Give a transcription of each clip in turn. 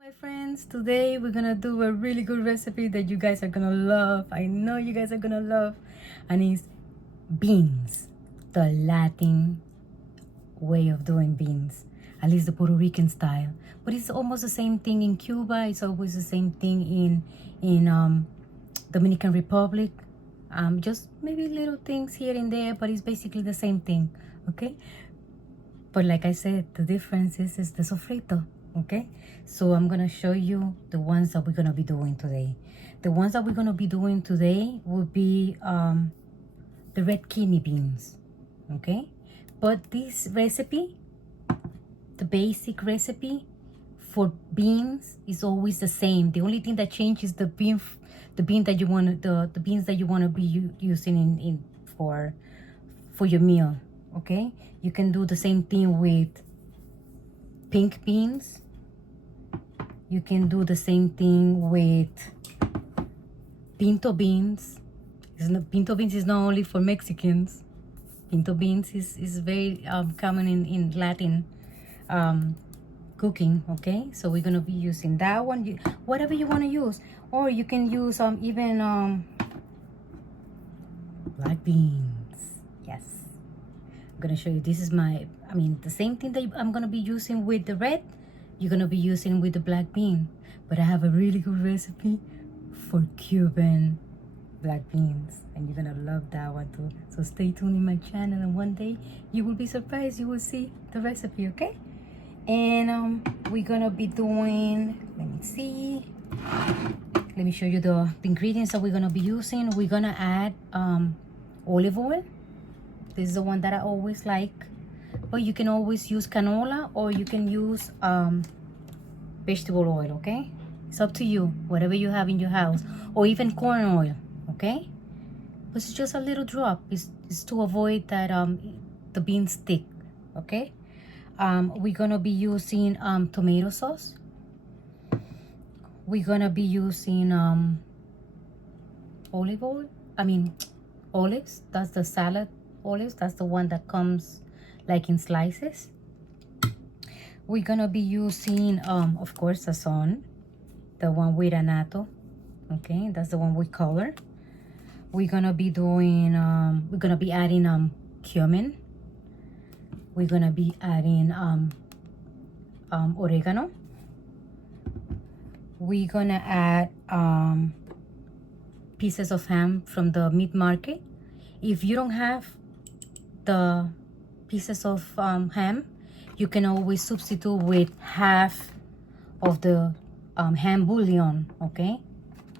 My friends, today we're gonna do a really good recipe that you guys are gonna love. I know you guys are gonna love, and it's beans, the Latin way of doing beans, at least the Puerto Rican style. But it's almost the same thing in Cuba. It's always the same thing in Dominican Republic. Just maybe little things here and there, but it's basically the same thing. Okay. But like I said, the difference is the sofrito, okay? So I'm gonna show you the ones that we're gonna be doing today. The ones that we're gonna be doing today will be the red kidney beans, okay? But this recipe, the basic recipe for beans is always the same. The only thing that changes the bean that you want the beans that you want to be using in for your meal, okay? You can do the same thing with pink beans. You can do the same thing with pinto beans. Pinto beans is not only for Mexicans. Pinto beans is very common in Latin cooking, okay? So we're gonna be using that one, whatever you want to use, or you can use even black beans. Yes, I'm gonna show you. This is the same thing that I'm gonna be using with the red, you're gonna be using with the black bean. But I have a really good recipe for Cuban black beans, and you're gonna love that one too. So stay tuned in my channel, and one day you will be surprised. You will see the recipe, okay? And we're gonna be doing, let me show you the ingredients that we're gonna be using. We're gonna add olive oil. This is the one that I always like, but you can always use canola, or you can use vegetable oil, okay? It's up to you, whatever you have in your house, or even corn oil, okay? But it's just a little drop. It's to avoid that the beans stick, okay? We're gonna be using tomato sauce. We're gonna be using olive oil. Olives. That's the salad olives. That's the one that comes like in slices. We're gonna be using of course, sazon, the one with anato, okay? That's the one with color. We're gonna be doing we're gonna be adding cumin. We're gonna be adding oregano. We're gonna add pieces of ham from the meat market. If you don't have the pieces of ham, you can always substitute with half of the ham bouillon, okay?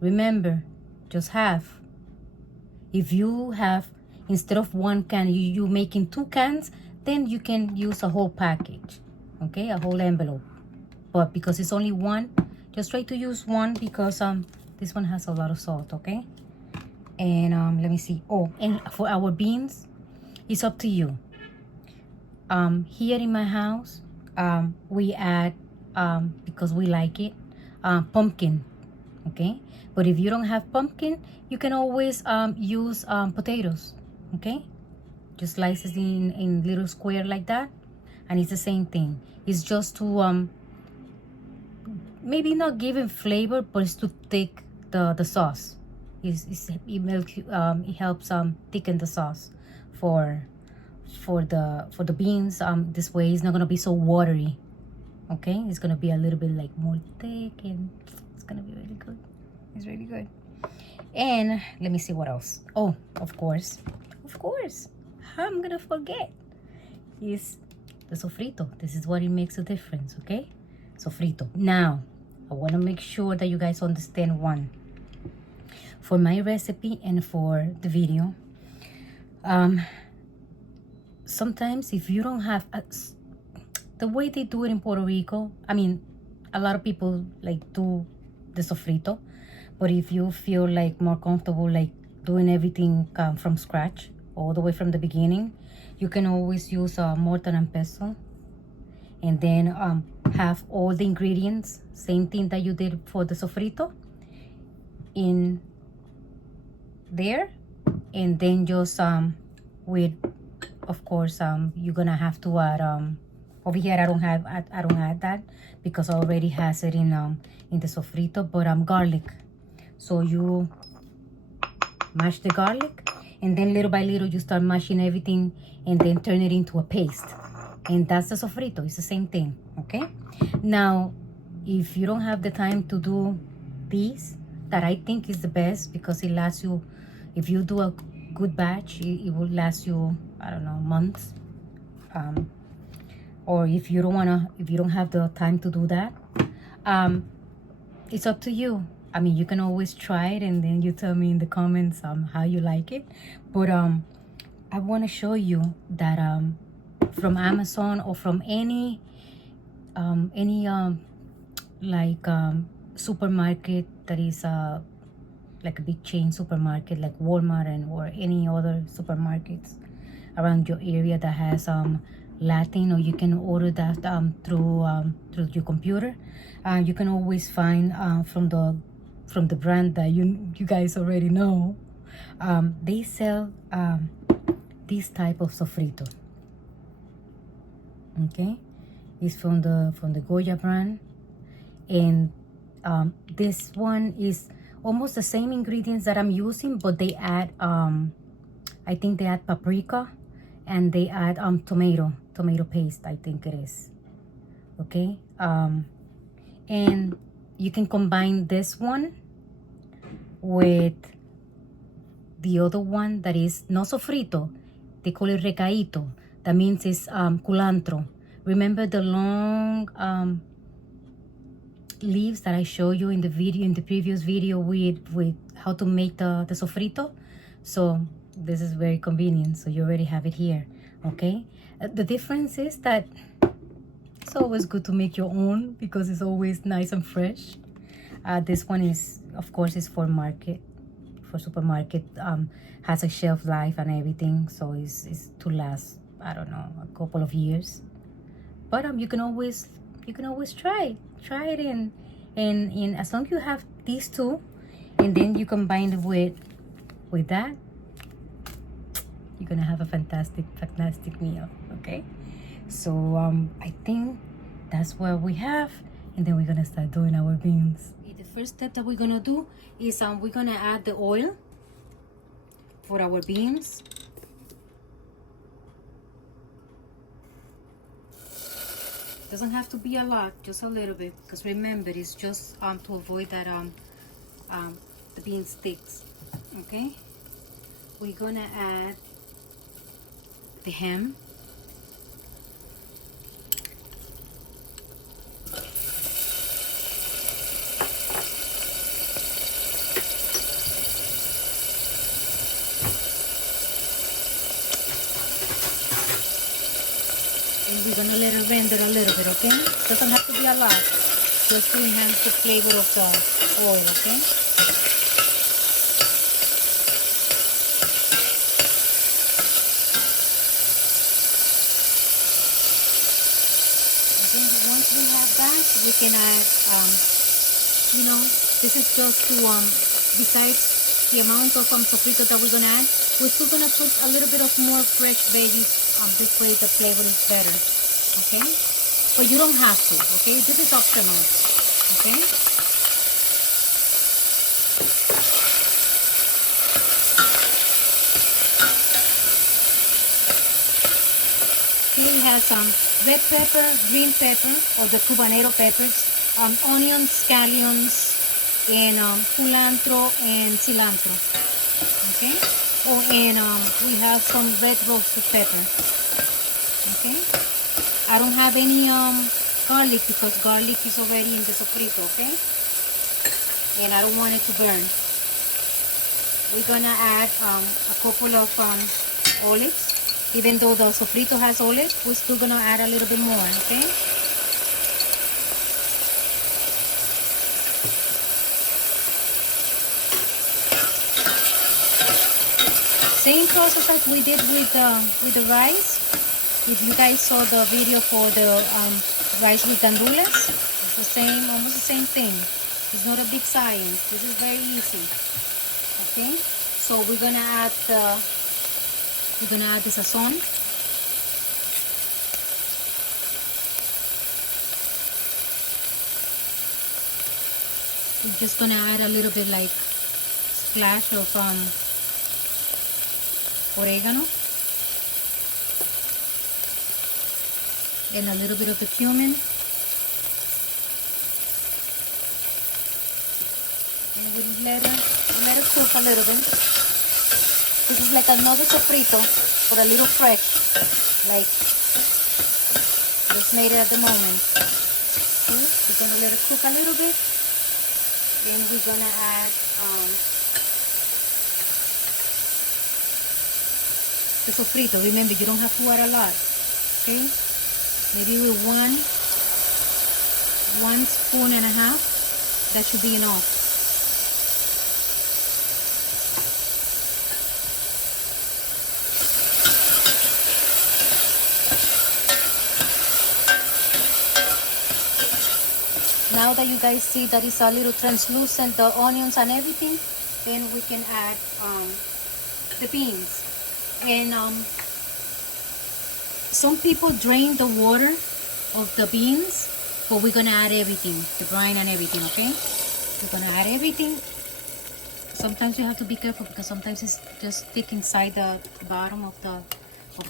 Remember, just half. If you have, instead of one can, you making 2 cans, then you can use a whole package, okay? A whole envelope. But because it's only one, just try to use one, because this one has a lot of salt, okay? And let me see. Oh, and for our beans, it's up to you. Here in my house, we add, because we like it, pumpkin, okay? But if you don't have pumpkin, you can always use potatoes, okay? Just slices in little square like that, and it's the same thing. It's just to maybe not giving flavor, but it's to thick the sauce. It helps thicken the sauce for the beans. This way it's not gonna be so watery, okay? It's gonna be a little bit like more thick, and it's gonna be really good. It's really good. And let me see what else. Oh, of course, how I'm gonna forget is the sofrito. This is what it makes a difference, okay? Sofrito. Now I want to make sure that you guys understand one. For my recipe and for the video, sometimes if you don't have the way they do it in Puerto Rico, a lot of people like do the sofrito, but if you feel like more comfortable like doing everything from scratch, all the way from the beginning, you can always use mortar and pestle, and then have all the ingredients, same thing that you did for the sofrito, in there, and then just with, of course, you're gonna have to add Over here, I don't add that because I already has it in the sofrito, but garlic. So you mash the garlic, and then little by little you start mashing everything, and then turn it into a paste, and that's the sofrito. It's the same thing. Okay. Now, if you don't have the time to do these, that I think is the best because it lasts you. If you do a good batch, it will last you, I don't know, months. Or if you don't have the time to do that, it's up to you. I mean, you can always try it and then you tell me in the comments how you like it. But I want to show you that from Amazon or from any supermarket that is like a big chain supermarket like Walmart or any other supermarkets around your area that has Latin, or you can order that through your computer. You can always find from the brand that you guys already know. They sell this type of sofrito. Okay, it's from the Goya brand, and this one is almost the same ingredients that I'm using, but they add I think they add paprika, and they add tomato paste, I think it is. Okay, and you can combine this one with the other one that is no sofrito. They call it recaito. That means it's culantro. Remember the long leaves that I showed you in the previous video with how to make the sofrito? So this is very convenient, so you already have it here. Okay, the difference is that it's always good to make your own because it's always nice and fresh. This one is, of course, is for supermarket, has a shelf life and everything, so it's to last, I don't know, a couple of years. But you can always try it in as long as you have these two, and then you combine it with that, you're gonna have a fantastic meal. Okay, so I think that's what we have, and then we're gonna start doing our beans. Okay, the first step that we're gonna do is we're gonna add the oil for our beans. Doesn't have to be a lot, just a little bit, because remember, it's just to avoid that the bean sticks. Okay, we're gonna add the ham. And we're gonna let it render a little bit, okay? Doesn't have to be a lot, just to enhance the flavor of the oil, okay? Once we have that, we can add, this is just to, besides the amount of sofrito that we're gonna add, we're still gonna put a little bit of more fresh veggies. This way the flavor is better, okay? But you don't have to, okay? This is optional, okay? Here we have some red pepper, green pepper, or the cubanero peppers, onions, scallions, and culantro and cilantro. Okay? Oh, and we have some red roasted pepper. Okay? I don't have any garlic because garlic is already in the sofrito, okay? And I don't want it to burn. We're gonna add a couple of olives. Even though the sofrito has olive, we're still gonna add a little bit more, okay? Same process as we did with the rice. If you guys saw the video for the rice with gandules, it's the same, almost the same thing. It's not a big science. This is very easy. Okay, so we're gonna add the sazon. We're just gonna add a little bit like splash of oregano and a little bit of the cumin. And we let it cook a little bit. This is like another sofrito for a little fresh, like just made it at the moment. Okay, we're gonna let it cook a little bit, and we're gonna add the sofrito. Remember, you don't have to add a lot. Okay, maybe with one spoon and a half, that should be enough. Now that you guys see that it's a little translucent, the onions and everything, then we can add the beans. And some people drain the water of the beans, but we're gonna add everything, the brine and everything, okay? We're gonna add everything. Sometimes you have to be careful because sometimes it's just thick inside the bottom of the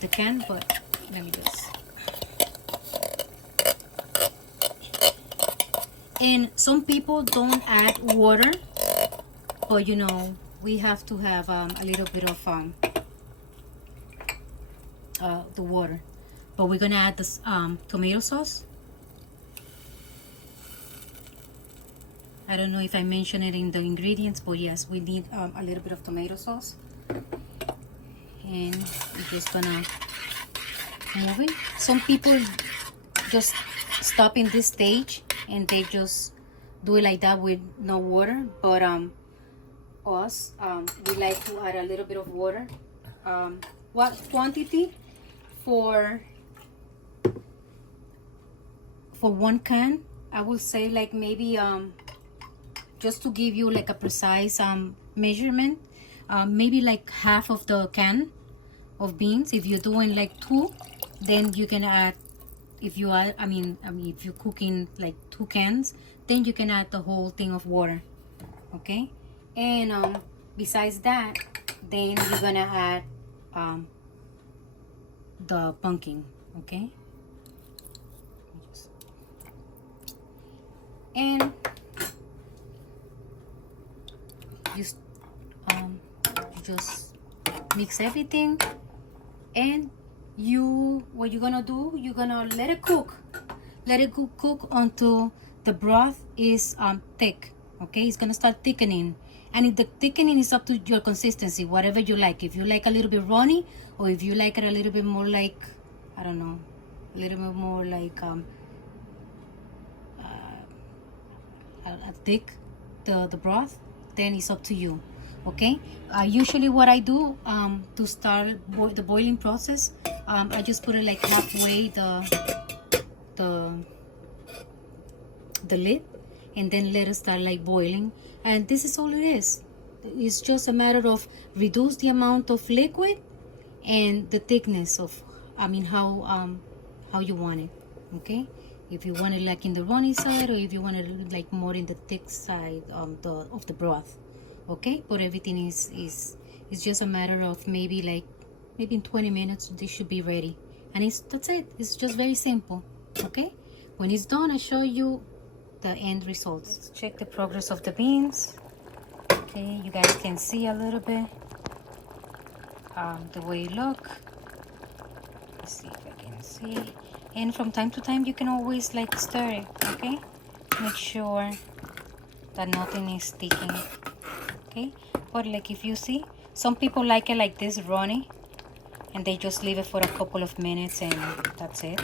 can, but let me just. And some people don't add water, but you know, we have to have a little bit of the water. But we're gonna add this tomato sauce. I don't know if I mentioned it in the ingredients, but yes, we need a little bit of tomato sauce. And we're just gonna move it. Some people just stop in this stage and they just do it like that with no water, but us, we like to add a little bit of water. What quantity for one can? I would say like maybe just to give you like a precise measurement, maybe like half of the can of beans. If you're doing like 2, then you can add, if you add, I mean if you're cooking like 2 cans, then you can add the whole thing of water, okay? And besides that, then you're gonna add the pumpkin, okay? And you just mix everything, and what you're gonna do, you're gonna let it cook until the broth is thick, okay? It's gonna start thickening, and the thickening is up to your consistency, whatever you like. If you like a little bit runny, or if you like it a little bit more like, I don't know, a little bit more like thick, the broth, then it's up to you, okay? Usually what I do to start the boiling process, I just put it like halfway the lid, and then let it start like boiling, and this is all it is. It's just a matter of reduce the amount of liquid and the thickness of, I mean, how you want it, okay? If you want it like in the runny side, or if you want it like more in the thick side of the broth, okay? But everything is just a matter of maybe in 20 minutes this should be ready, and that's it. It's just very simple, okay? When it's done, I show you the end results. Let's check the progress of the beans. Okay, you guys can see a little bit the way it look. Let's see if I can see. And from time to time you can always like stir it, okay? Make sure that nothing is sticking, okay? But like if you see, some people like it like this runny, and they just leave it for a couple of minutes and that's it.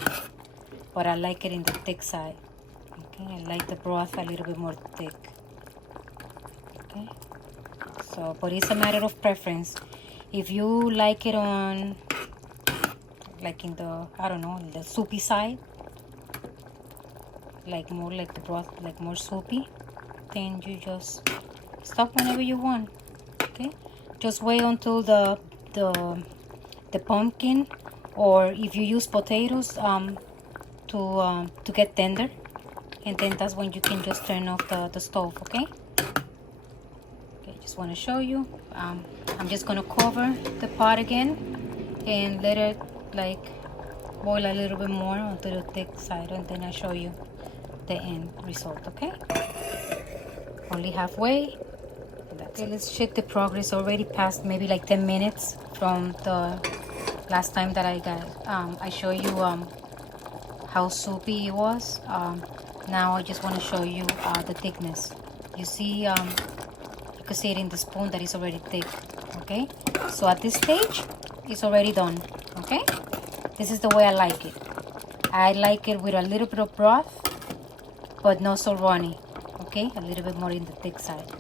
But I like it in the thick side, okay? I like the broth a little bit more thick, okay? So, but it's a matter of preference. If you like it on like in the, I don't know, the soupy side, like more like the broth, like more soupy, then you just stop whenever you want, okay? Just wait until the pumpkin, or if you use potatoes, to get tender, and then that's when you can just turn off the stove. Okay, just want to show you. I'm just gonna cover the pot again and let it like boil a little bit more onto the thick side, and then I'll show you the end result. Okay, only halfway. Okay, let's check the progress. Already passed maybe like 10 minutes from the last time that I show you how soupy it was. Now I just want to show you the thickness. You see, you can see it in the spoon that is already thick. Okay, so at this stage it's already done. Okay, this is the way I like it. I like it with a little bit of broth, but not so runny. Okay, a little bit more in the thick side.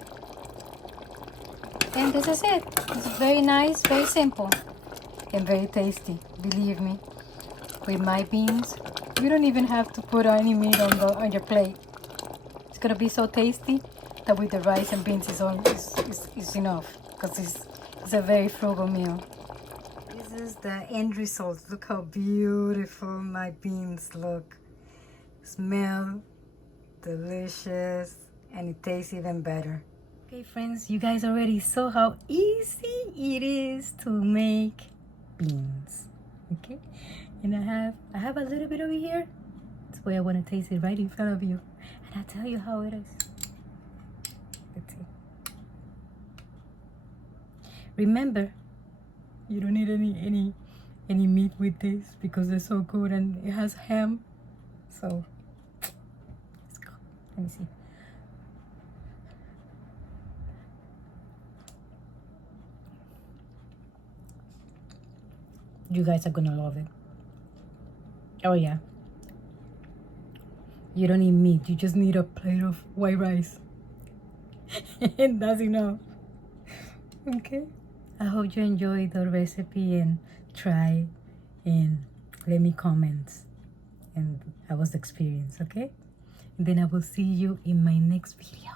And this is it. It's very nice, very simple, and very tasty. Believe me, with my beans, you don't even have to put any meat on your plate. It's gonna be so tasty that with the rice and beans is enough, because it's a very frugal meal. This is the end result. Look how beautiful my beans look. Smell delicious, and it tastes even better. Okay friends, you guys already saw how easy it is to make beans. Okay, and I have a little bit over here. That's why I want to taste it right in front of you, and I'll tell you how it is. Let's see. Remember, you don't need any meat with this because they're so good, and it has ham. So let's go. Let me see. You guys are gonna love it. Oh yeah. You don't need meat. You just need a plate of white rice. And that's enough. Okay. I hope you enjoyed the recipe and try and let me comments and how was the experience, okay? And then I will see you in my next video.